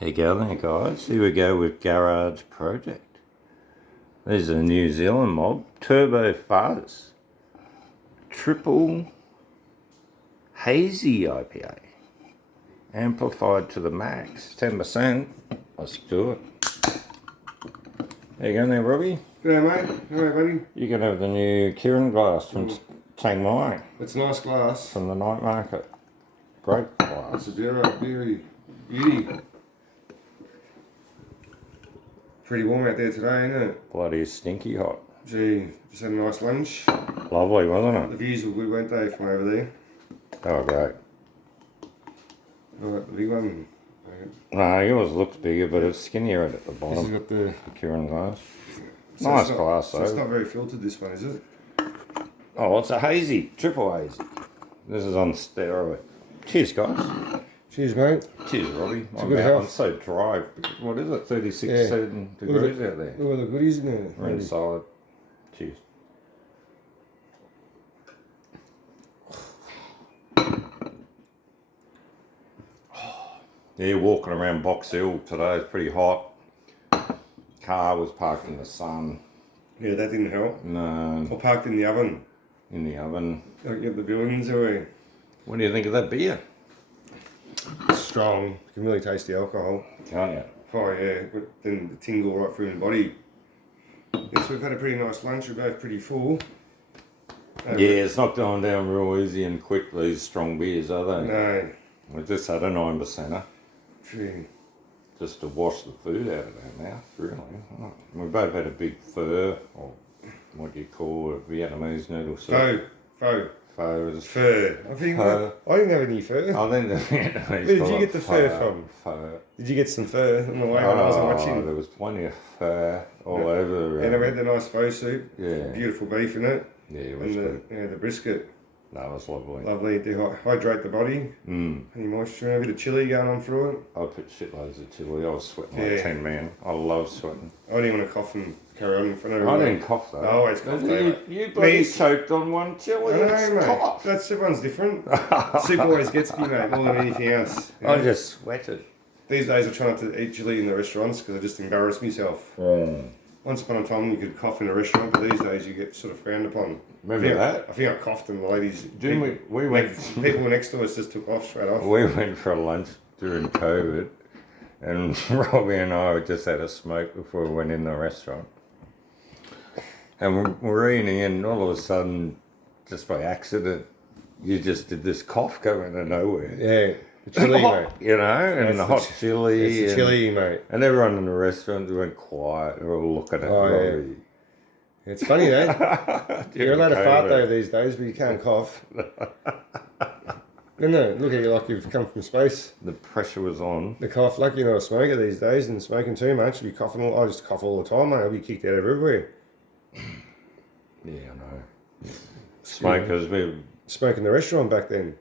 How you going there, guys? Here we go with Garage Project. There's a New Zealand mob, Turbo Fuzz, Triple Hazy IPA, amplified to the max, 10%. Let's do it. How you going there, Robbie? G'day mate, how are you buddy? You can have the new Kirin glass from Chiang Mai. It's a nice glass. From the night market. Great glass. It's a beauty. Pretty warm out there today, isn't it? Bloody stinky hot. Gee, just had a nice lunch. Lovely, wasn't The it? views were good, weren't they, from over there? Oh, great. Alright, the big one. No, yours looks bigger, but it's skinnier at the This bottom. has got the... Kirin glass. So Nice it's not- glass, so it's though. not very filtered, this one, is it? Oh, it's a hazy, triple hazy. This is on steroid. Cheers, guys. Cheers mate. Cheers, Robbie. My good mouth, health. I'm so dry. What is it? 36, Yeah. 7 degrees out there. Look at the goodies in there. We're inside. Cheers. Yeah, walking around Box Hill today. It's pretty hot. Car was parked in the sun. Yeah, that didn't help. No, I parked in the oven. in the oven. Don't get the villains away. What do you think of that beer? It's strong. You can really taste the alcohol. Can't you? Oh yeah, but then the tingle right through the body. Yes, we've had a pretty nice lunch. We're both pretty full. Yeah, it's not going down real easy and quick, these strong beers, are they? No. We just had a 9%er Gee. just to wash the food out of our mouth, really. We both had a big pho, or what do you call a Vietnamese noodle soup? Pho. Pho. Fur. I think Pho. I didn't have any fur. I think the Vietnamese Where did call you it get the fur from? Pho. Did you get some fur on the way when I wasn't watching? There was plenty of pho all over. And I had the nice pho soup. Yeah. Beautiful beef in it. Yeah, it was And good. the brisket. That was lovely. Lovely. Dehydrate the body. Any moisture. A bit of chili going on through it. I put shitloads of chili. I was sweating Yeah. like 10 man. I love sweating. I didn't want to cough and carry on in front of I everyone. didn't cough though. I always cough though. You bloody Me- choked on one chili. I know, It's mate. cough. That's everyone's different. Soup always gets me, mate, more than anything else. You I know? just sweated. These days I try not to eat chili in the restaurants because I just embarrass myself. Once upon a time you could cough in a restaurant, but these days you get sort of frowned upon. Remember that? I think I coughed and the ladies... Didn't we went People next to us just took off straight off. we went for a lunch during COVID, and Robbie and I just had a smoke before we went in the restaurant. And we're eating, and all of a sudden, just by accident, you just did this cough coming out of nowhere. Yeah, the chili, mate. You know, and That's the the hot chili. It's the and, chili, mate. and everyone in the restaurant went quiet. They were all looking at Oh, yeah. Robbie. It's funny, though. You're allowed to fart, COVID. though, these days, but you can't cough. No, look at you like you've come from space. The pressure was on. The cough, like you're not a smoker these days, and smoking too much, you'll be coughing. I just cough all the time, mate. I'll be kicked out of everywhere. Yeah, I know. Smokers, Smoking in the restaurant back then.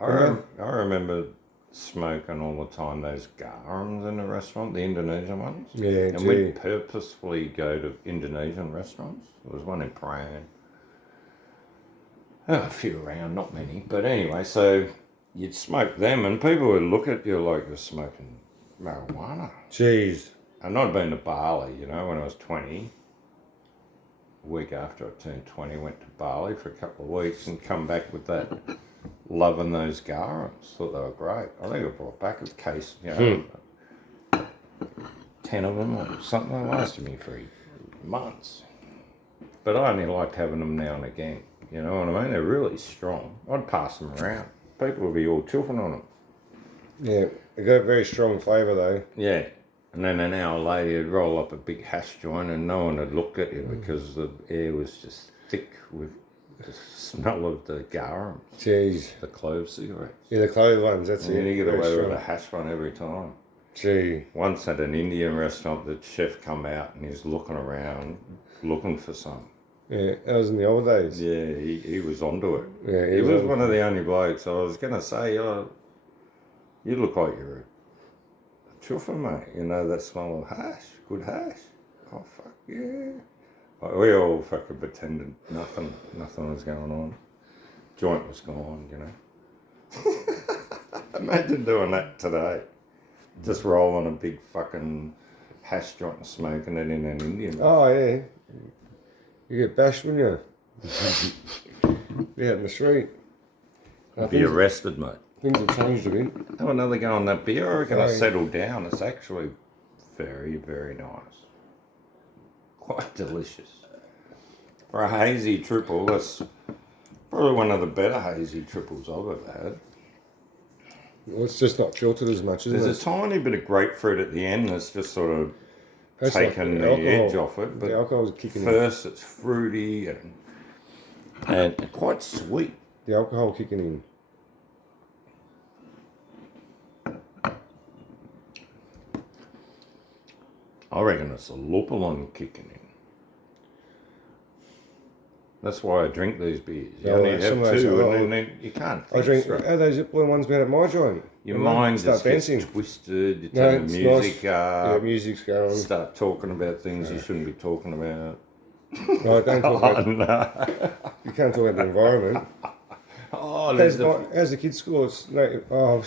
I remember smoking all the time those garums in the restaurant, the Indonesian ones. Yeah, And gee. we'd purposefully go to Indonesian restaurants. There was one in Prahran. A few around, not many. But anyway, so you'd smoke them and people would look at you like you're smoking marijuana. Jeez. And I'd been to Bali, you know, when I was 20. A week after I turned 20, went to Bali for a couple of weeks and come back with that, loving those garums. Thought they were great. I think I brought back a case, you know, 10 of them or something. They lasted me for months. But I only liked having them now and again. You know what I mean? They're really strong. I'd pass them around. People would be all chuffing on them. Yeah, they got a very strong flavour, though. Yeah. And then an hour later, you'd roll up a big hash joint and no one would look at you because the air was just thick with the smell of the garum, Jeez. the clove cigarettes. Yeah, the clove ones, that's And it. then you get Very away with strong. a hash one every time. Gee. Once at an Indian restaurant, the chef come out and he's looking around, looking for some. Yeah, that was in the old days. Yeah, he was onto it. Yeah, He was one of the only blokes. I was going to say, oh, you look like you're a chuffer, mate. You know, that smell of hash, good hash. Oh, fuck, yeah. We all fucking pretended nothing was going on. Joint was gone, you know. Imagine doing that today. Just rolling a big fucking hash joint and smoking it in an Indian. Oh, yeah. You get bashed, wouldn't you? Be out in the street. Be arrested, mate. Things have changed a bit. Have another go on that beer. I reckon Oh, I yeah. settled down. It's actually very, very nice. Quite delicious. For a hazy triple, that's probably one of the better hazy triples I've ever had. Well, it's just not filtered as much, isn't There's it? a tiny bit of grapefruit at the end that's just sort of That's taken like the edge off it. But the alcohol's kicking in. first it's fruity and quite sweet. The alcohol kicking in. I reckon it's a lupulin kicking in. That's why I drink these beers. You Oh, only have some of those two, are and then you can't I think drink. straight. How those blue ones been at my joint? Your You know, mind start just gets dancing. twisted. You No, turn it's the music nice. up. Yeah, music's going. Start talking about things you shouldn't be talking about. No, don't talk about. No. You can't talk about the environment. Oh, How's, there's a... how's the kids' school? It's no. Oh,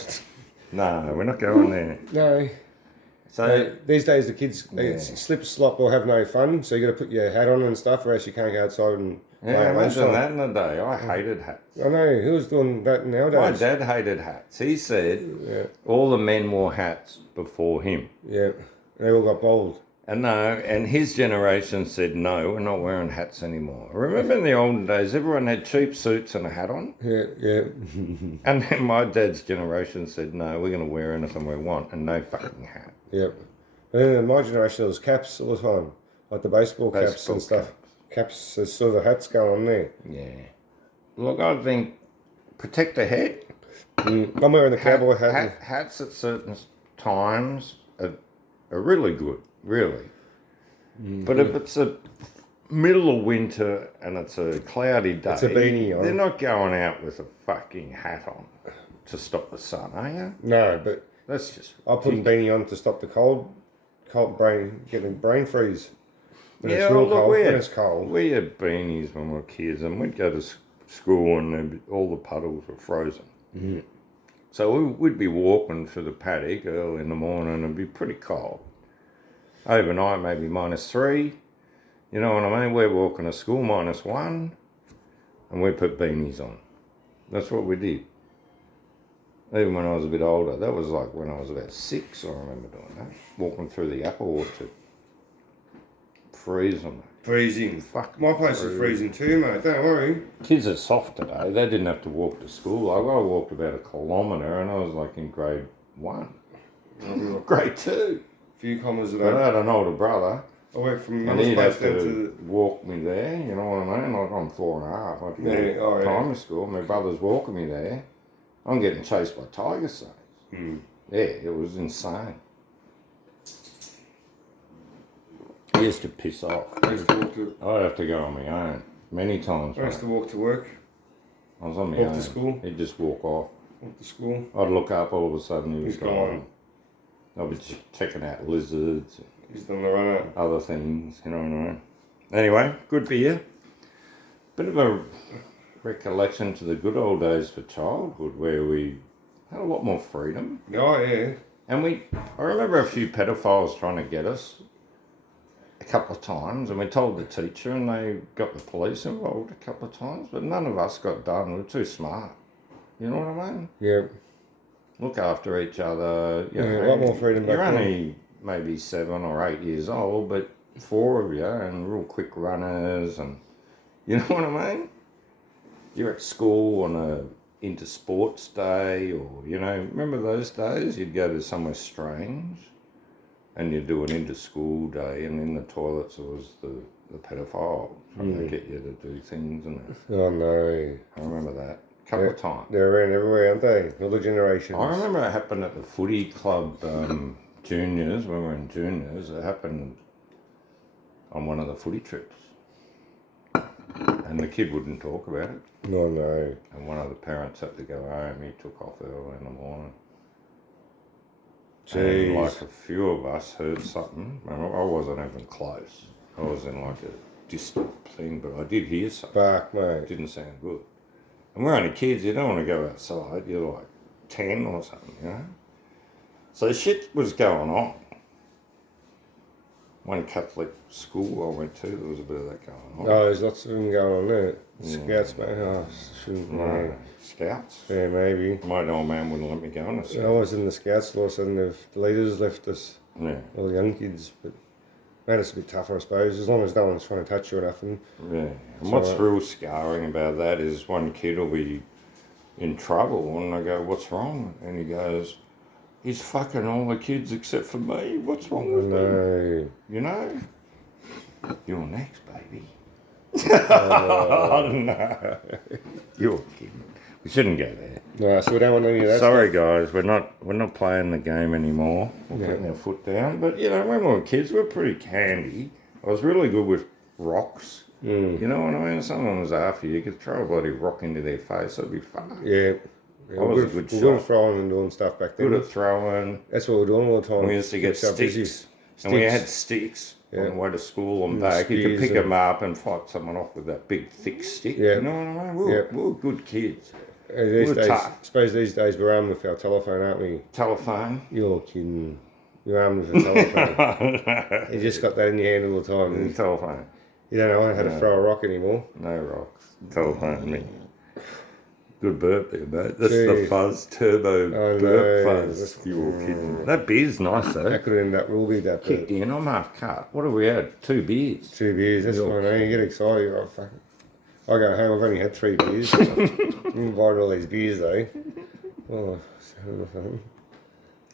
No, we're not going there. no. So, These days the kids they Yeah. slip, slop, or have no fun. So you got to put your hat on and stuff, or else you can't go outside and play yeah, at imagine lunchtime. that in the day. I hated hats. I know who's doing that My nowadays. dad hated hats. He said Yeah, all the men wore hats before him. yeah. They all got bald. And no, and his generation said, no, we're not wearing hats anymore. Remember in the olden days, everyone had cheap suits and a hat on? Yeah, yeah. And then my dad's generation said, no, we're going to wear anything we want and no fucking hat. Yep. And then in my generation, there was caps all the time, like the baseball caps Baseball and stuff. caps. Caps, there's sort of hats going on there. Yeah. Look, I think protect the head. I'm wearing the cowboy hat. Hats at certain times are really good, really. But if it's a middle of winter and it's a cloudy day, It's a beanie on. they're not going out with a fucking hat on to stop the sun, are you? No, but That's just I put a beanie on to stop the cold brain, getting brain freeze. When Yeah, it's real look, cold, we when had, it's cold. we had beanies when we were kids, and we'd go to school and all the puddles were frozen. Mm-hmm. So we'd be walking through the paddock early in the morning and it'd be pretty cold. Overnight, maybe -3. You know what I mean? We're walking to school -1, and we put beanies on. That's what we did. Even when I was a bit older, that was like when I was about 6, I remember doing that. Walking through the apple orchard. Freezing. Freezing. Fuck. My place is freezing too, mate. Don't worry. Kids are soft today. They didn't have to walk to school. I walked about 1 kilometre and I was like in grade 1. Grade 2. Few commas a But I day. had an older brother I went from and mum's he'd place have down to to walk me there, you know what I mean? Like I'm 4.5. I had to go Yeah, oh, to yeah. primary school. My brother's walking me there. I'm getting chased by tiger snakes. Yeah, it was insane. I used to piss off. I used to walk to. I'd have to go on my own many times. I used Mate. to walk to work. I was on my walk own. to school. He'd just walk off. Walk to school. I'd look up, all of a sudden he was He's gone. I'd be checking out lizards, He's done the run out. other things, you know what I mean? Anyway, good beer. Bit of a recollection to the good old days for childhood where we had a lot more freedom. Oh, yeah. And I remember a few pedophiles trying to get us a couple of times, and we told the teacher and they got the police involved a couple of times, but none of us got done. We were too smart. You know what I mean? Yeah. Look after each other. You Yeah, know, a lot more freedom back You're then. only maybe 7 or 8 years old, but 4 of you and real quick runners, and you know what I mean? You're at school on a inter-sports day, or you know, remember those days? You'd go to somewhere strange, and you'd do an inter-school day, and in the toilets there was the pedophile trying to get you to do things, and Oh, no. I remember that a couple of times. They're around everywhere, aren't they? All the generations. I remember it happened at the footy club juniors, when we were in juniors. It happened on one of the footy trips. And the kid wouldn't talk about it. No, no. And one of the parents had to go home. He took off early in the morning. Jeez. And like a few of us heard something. And I wasn't even close. I was in like a distant thing, but I did hear something. Fuck, It mate. didn't sound good. And we're only kids. You don't want to go outside. You're like 10 or something, you know? So shit was going on. One Catholic school I went to, there was a bit of that going on. Oh, there's lots of them going on there. Scouts, mate. Oh, shouldn't. No, Scouts? Yeah, maybe. My old man wouldn't let me go on a scout. I was in the Scouts, all of a sudden the leaders left us, Yeah. all the young kids, but made us a bit tougher, I suppose, as long as no one's trying to touch you or nothing. Yeah. And what's real scarring about that is one kid will be in trouble and I go, what's wrong? And he goes, he's fucking all the kids except for me. What's wrong with me? You know? You're next, baby. Oh, no. You're kidding. We shouldn't go there. No, so we don't want any of that. Sorry, guys. We're not playing the game anymore. We're putting our foot down. But you know, when we were kids, we were pretty handy. I was really good with rocks. You know what I mean? Someone was after you, could throw a bloody rock into their face. It'd be fun. Yeah. I was a good shot. Good at throwing and doing stuff back then. Good at throwing. That's what we were doing all the time. We used to get sticks. And we had sticks on the way to school and back. You could pick them up and fight someone off with that big, thick stick. You know what I mean? We were good kids. These days, I suppose these days we're armed with our telephone, aren't we? Telephone? You're kidding. You're armed with a telephone. You just got that in your hand all the time. Telephone. You don't know how to throw a rock anymore. No rocks. Telephone me. Good burp there, mate. That's the Fuzz Turbo burp Fuzz. You're kidding. That beer's nice though. That could end up real big, that Kicked in. I'm half cut. What have we had? 2 beers. 2 beers. That's fine. You get excited. You're like, fuck. I go home. I've only had 3 beers. You bought all these beers though. Oh, 7 or something.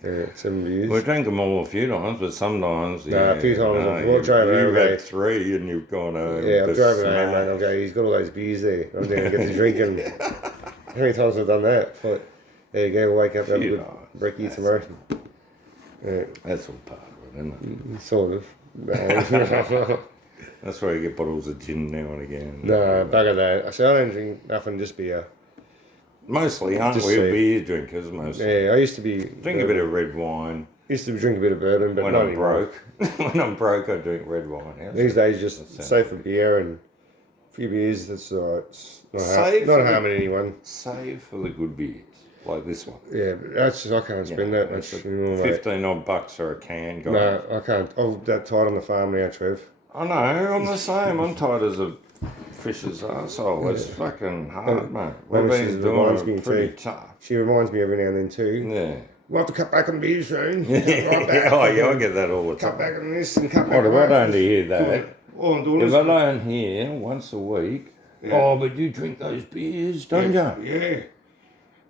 Yeah, 7 beers. We drank them all a few times, but sometimes. A few times. I've driven You've home. had 3 and you've gone home. Yeah, I've driven home, mate. I'll go, he's got all those beers there. I'm going to get to drinking. How many times have I done that? But there you go, wake up, have a good brekkie tomorrow. Yeah. That's all part of it, isn't it? Sort of. That's why you get bottles of gin now and again. No, bugger that. I say I don't drink nothing, just beer. Mostly, aren't we beer drinkers? Mostly. Yeah, I used to be. Drink a bit of red wine. Used to drink a bit of bourbon, but when not I'm anymore. broke. When I'm broke, I drink red wine. These days, just save for beer and a few beers. That's all right. It's not harming anyone. Save for the good beers, like this one. Yeah, but that's just, I can't spend that much anymore, mate. 15 odd bucks for a can, guys. No, I can't. I'm that tight on the farm now, Trev. I know, I'm the same. I'm tight as a fish's arsehole. It's fucking hard, mate. We've been doing it pretty tough. She reminds me every now and then too. Yeah. We'll have to cut back on beers soon. I get that all the time. Cut back on this and cut back on If I that. don't hear that, All I'm doing if is... I don't hear once a week, but you drink those beers, don't you? Yeah.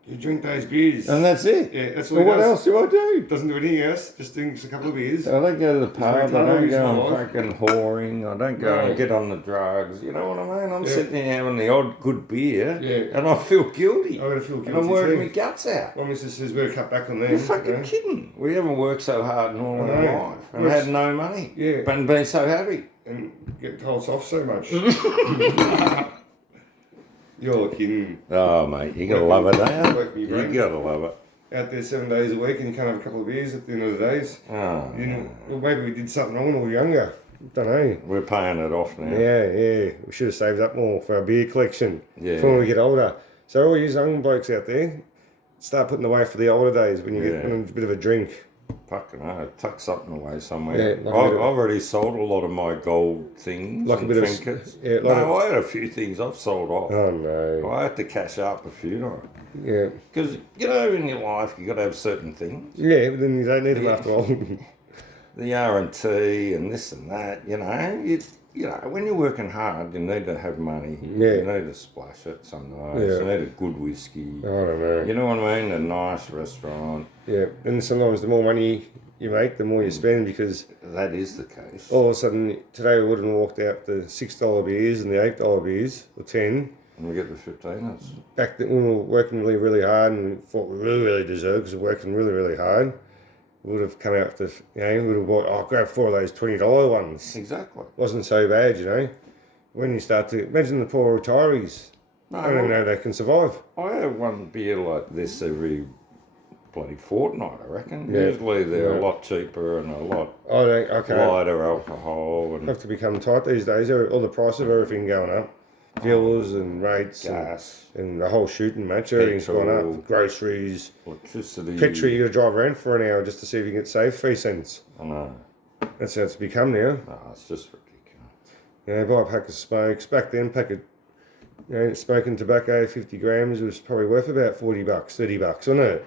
You drink those beers. And that's it. Yeah, that's all Well, what does. else do I do? Doesn't do anything else, just drinks a couple of beers. I don't go to the pub, I don't go life. and fucking whoring, I don't go and get on the drugs, you know what I mean? I'm sitting there having the odd good beer, and I feel guilty. I gotta feel guilty and I'm working too. my guts out. My missus says we're cut back on them. You're fucking kidding. We haven't worked so hard in all our life and had no money. Yeah. But been so happy. And get told off so much. You're kidding. Oh, mate, you gotta love it, don't you? You gotta love it. Out there 7 days a week and you can't have a couple of beers at the end of the days. Oh, You know, well, maybe we did something wrong when we were younger. Don't know. we're paying it off now. Yeah. We should have saved up more for our beer collection Yeah. for when we get older. So all you young blokes out there, start putting away for the older days when you get a bit of a drink. Fucking hell, tuck something away somewhere. Yeah, like I've already sold a lot of my gold things. Like a and bit of trinkets. I I had a few things I've sold off. Oh no. I had to cash up a few times. Yeah. Because, you know, in your life, you got to have certain things. Yeah, but then you don't need them after all. The R&T and this and that, you know. You know, when you're working hard, you need to have money. Yeah. You need to splash it some nights. Yeah. You need a good whiskey. I don't know. You know what I mean? A nice restaurant. Yeah, and sometimes the more money you make, the more you spend because That is the case. all of a sudden today we wouldn't have walked out the $6 beers and the $8 beers or 10. And we get the 15ers. Back then when we were working really hard and we thought we really deserved because we were working really hard, we would have come out to, we would have bought, grab 4 of those $20 ones. Exactly. Wasn't so bad, When you start to, imagine the poor retirees. No, I don't even know they can survive. I have one beer like this every bloody fortnight, I reckon. Yeah. Usually they're a lot cheaper and a lot Okay. lighter alcohol. And Have to become tight these days. All the price of everything going up. fuels and rates gas, and the whole shooting match. Everything's gone Petrol. up. Groceries. electricity. Picture you got to drive around for an hour just to see if you can get saved 3 cents. I know. That's how it's become now. No, it's just ridiculous. Buy a pack of smokes. Back then, pack of smoking tobacco, 50 grams, was probably worth about $40, $30, wasn't it?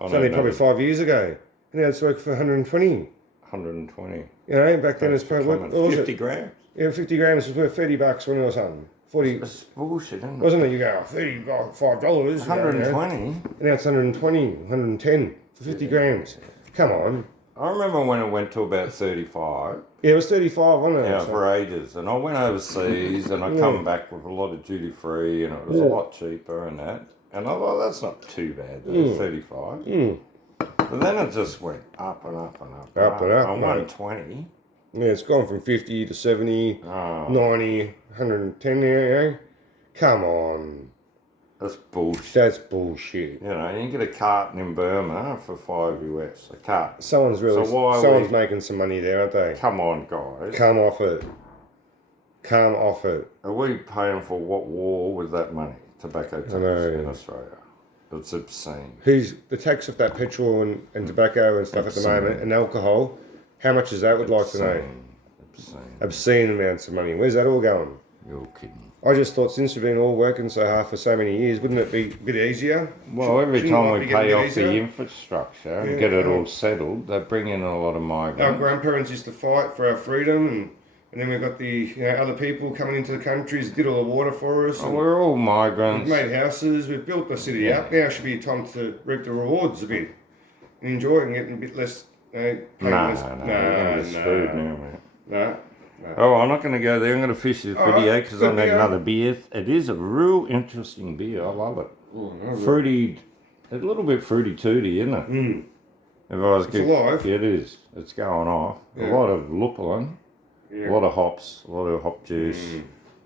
It's only probably 5 years ago. And now it's working for 120. 120. Back then it's probably what was 50 it? grams. Yeah, 50 grams was worth $30 when I was on 40. That's bullshit, isn't it? Wasn't it? You go, $35. 120. And now it's 120, 110 for 50 grams. Come on. I remember when it went to about 35. Yeah, it was 35, wasn't it? Yeah, for ages. And I went overseas and I come back with a lot of duty free and it was a lot cheaper and that. And I thought, that's not too bad, though, 35. But then it just went up and up and up. Up and up, On mate. 120. Yeah, it's gone from 50 to 70, Oh, 90, 110 now, Come on. that's bullshit. That's bullshit. You know, you can get a carton in Burma for $5 US. A carton. Someone's making some money there, aren't they? Come on, guys. Come off it. Come off it. Are we paying for what war with that money? Tobacco tax in Australia. It's obscene. Who's the tax of that petrol and tobacco and stuff at the moment and alcohol? How much is that? Would like to know. Obscene. Obscene amounts of money. Where's that all going? You're kidding. I just thought since we've been all working so hard for so many years, wouldn't it be a bit easier? Well, every time we pay off the easier? infrastructure and get it all settled, they bring in a lot of Our migrants. grandparents used to fight for our freedom, and then we've got the other people coming into the countries, did all the water for us. And We're all we've migrants. made houses, we've built the city up. Now should be time to reap the rewards a bit and enjoy it and get a bit less. We're We're going to be screwed now, mate. No. Oh, I'm not going to go there. I'm going to finish this video because I good need beer. another beer. It is a real interesting beer. I love it. Fruity, a little bit fruity tooty, isn't it? If I was It's alive. Yeah, it is. It's going off. Yeah. A lot of lupulin, a lot of hops, a lot of hop juice.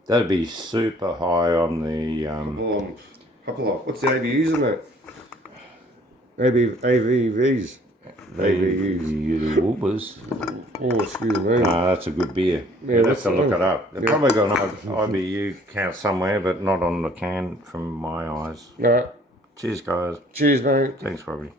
That'd be super high on the. Couple of what's the ABUs in it? AVVs. The Woobers. Oh, excuse me. No, that's a good beer. Yeah, You'd have that's to the look one. it up. They've probably got an IBU count somewhere, but not on the can from my eyes. No. Cheers, guys. Cheers, mate. Thanks, Robbie.